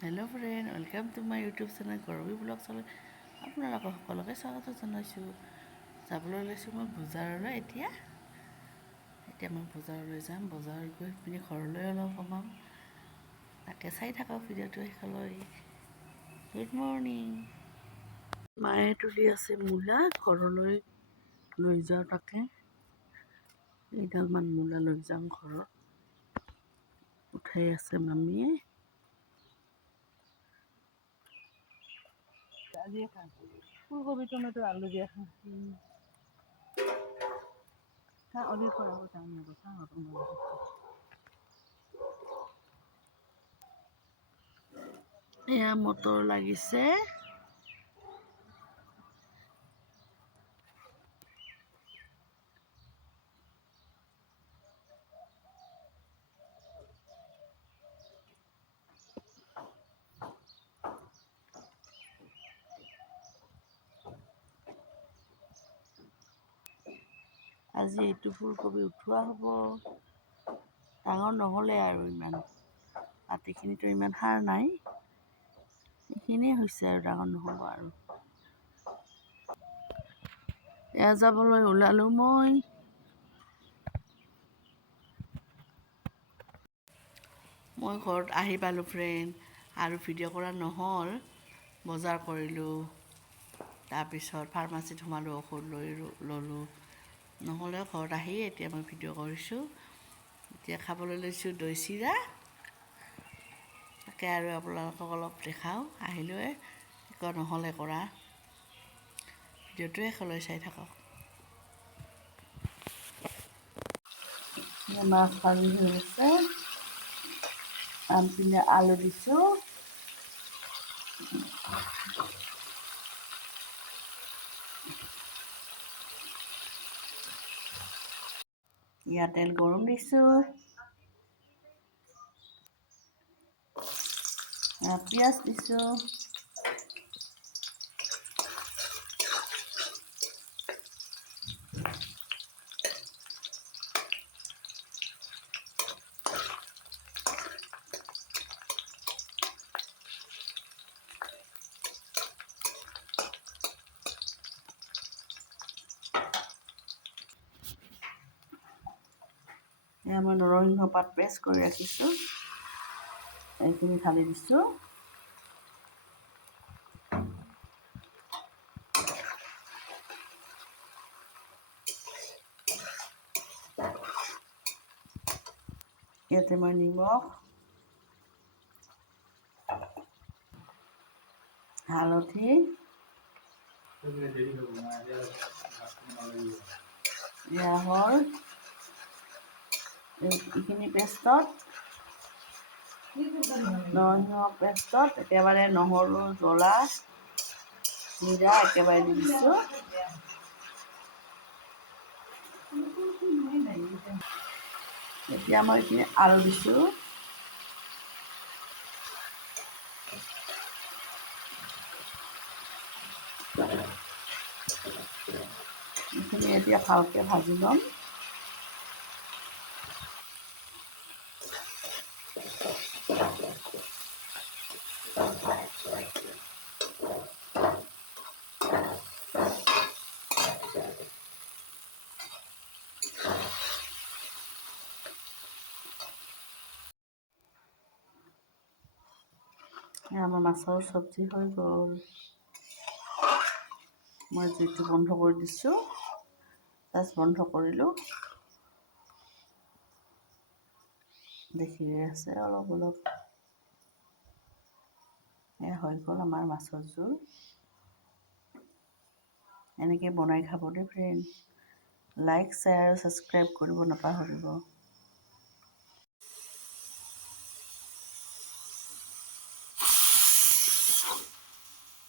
Hello' friend, welcome to my YouTube channel Gauravi blog চালে আপোনালোকক সকলোকে স্বাগত জনাইছোঁ। যাবলৈ লৈছোঁ মই বজাৰলৈ। এতিয়া মই বজাৰলৈ যাম। বজাৰত গৈ পিনি ঘৰলৈ অলপ সোমাম। তাকে চাই থাকক ভিডিঅ'টো শেষলৈ। Good morning. মায়ে তুলি আছে মূলা, ঘৰলৈ লৈ যাওঁ। তাকে এইডালমান মূলা লৈ যাম ঘৰত। উঠাই আছে মামীয়ে। আজিয়ে খাম ফুলকবি, টমেটো, আলু দিয়ে খাম। অলিভ কৰাব যাম এয়া মটৰ লাগিছে। আজি এইটো ফুলকবি উঠোৱা হ'ব। ডাঙৰ নহ'লে আৰু ইমান মাটিখিনিতো ইমান সাৰ নাই, এইখিনিয়ে হৈছে আৰু ডাঙৰ নহ'ব আৰু। এয়া যাবলৈ ওলালোঁ মই। ঘৰত আহি পালোঁ ফ্ৰেণ্ড, আৰু ভিডিঅ' কৰা নহ'ল। বজাৰ কৰিলোঁ, তাৰপিছত ফাৰ্মাচীত সোমালোঁ, ঔষধ ল'লোঁ। নহ'লে ঘৰত আহি এতিয়া মই ভিডিঅ' কৰিছোঁ। এতিয়া খাবলৈ লৈছোঁ দৈ চিৰা। তাকে আৰু আপোনালোকক অলপ দেখাওঁ। আহিলোৱে একো নহ'লে কৰা। ভিডিঅ'টো শেষলৈ চাই থাকক। মাছ ভাজি হৈ আছে। আনপিনে আলু দিছোঁ। ইয়াত তেল গৰম দিছোঁ। পিঁয়াজ দিছোঁ। এয়া মই নৰসিংহ পাত পেষ্ট কৰি ৰাখিছোঁ, এইখিনি ঢালি দিছোঁ। ইয়াতে মই নিমখ, হালধি, এয়া হ'ল এইখিনি পেষ্টত, নৰসিংহ পেষ্টত একেবাৰে নহৰু, জ্বলা, জিৰা একেবাৰে দি দিছোঁ। এতিয়া মই এইখিনি আলু দিছোঁ। এইখিনি এতিয়া ভালকৈ ভাজি ল'ম। আমাৰ মাছৰ চব্জি হৈ গ'ল। মই জুইটো বন্ধ কৰি দিছোঁ। জাষ্ট বন্ধ কৰিলোঁ। দেখিয়ে আছে অলপ অলপ। এয়া হৈ গ'ল আমাৰ মাছৰ জোল। এনেকৈ বনাই খাব দেই ফ্ৰেণ্ড। লাইক, শ্বেয়াৰ আৰু ছাবস্ক্ৰাইব কৰিব নাপাহৰিব।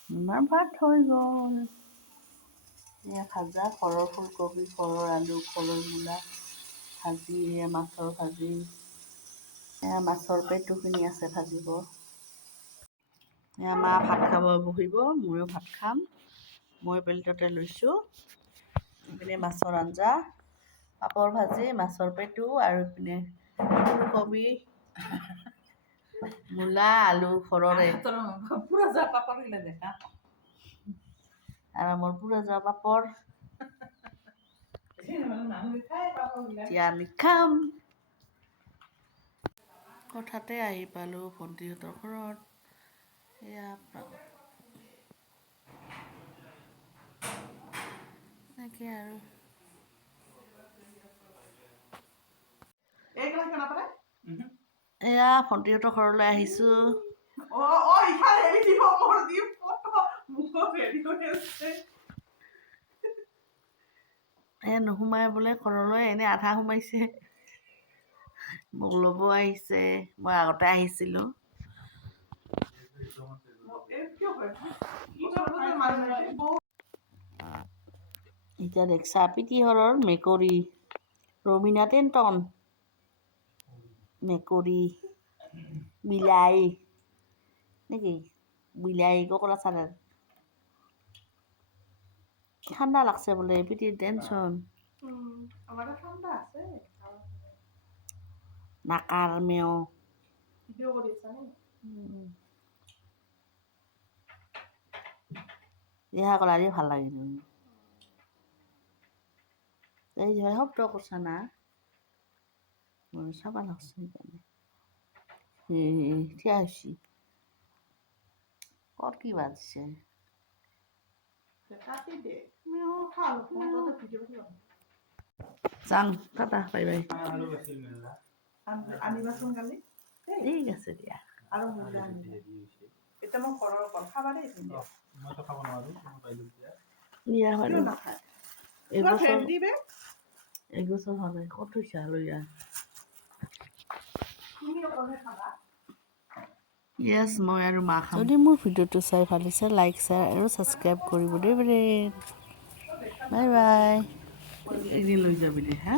আমাৰ ভাত হৈ গ'ল। এয়া ভাজা, ঘৰৰ ফুলকবি, ঘৰৰ আলু, ঘৰৰ মূলা ভাজি, এয়া মাছৰ ভাজি, এয়া মাছৰ পেটুখিনি আছে ভাজিব। এয়া মা ভাত খাব বহিব, ময়ো ভাত খাম। মই প্লেটতে লৈছোঁ। এইপিনে মাছৰ আঞ্জা, পাপৰ ভাজি, মাছৰ পেটু আৰু এইপিনে ফুলকবি মূলা আলু ঘৰৰে পুৰা যা পাপৰ গিলা দেখা আৰু মোৰ পুৰা যোৱা পাপৰ এতিয়া আমি খাম হঠাতে আহি পালোঁ ভণ্টিহঁতৰ ঘৰত এয়া এনেকৈ আৰু এয়া ভণ্টিহঁতৰ ঘৰলৈ আহিছোঁ নোসোমাই বোলে ঘৰলৈ এনেই আধা সোমাইছে মোক ল'ব আহিছে মই আগতে আহিছিলোঁ এতিয়া দেখছা পিতিহৰৰ মেকুৰী ৰবিনা টেণ্টন মেকুৰী বিলাই নেকি বিলাই ককলা চাৰৰ ঠাণ্ডা লাগছে বোলে পিঠিৰ টেনশ্যন নাকাৰ মেও ৰিহা কলাৰি ভাল লাগে এই যে শব্দ কৰছা না মই চাবা লাগছে সেইকাৰণে থিয়া হৈছি ক'ত কি বাজছে যাম টাটা বাই বাই ঠিক আছে দিয়া এগোচৰ হ'লে ক'ত থৈছা লৈয়া য়েছ মই আৰু মা খাম যদি মোৰ ভিডিঅ'টো চাই ভাল হৈছে লাইক শ্বেয়াৰ আৰু ছাবস্ক্ৰাইব কৰিব দেই বাই বাই এদিন লৈ যাবি দে হা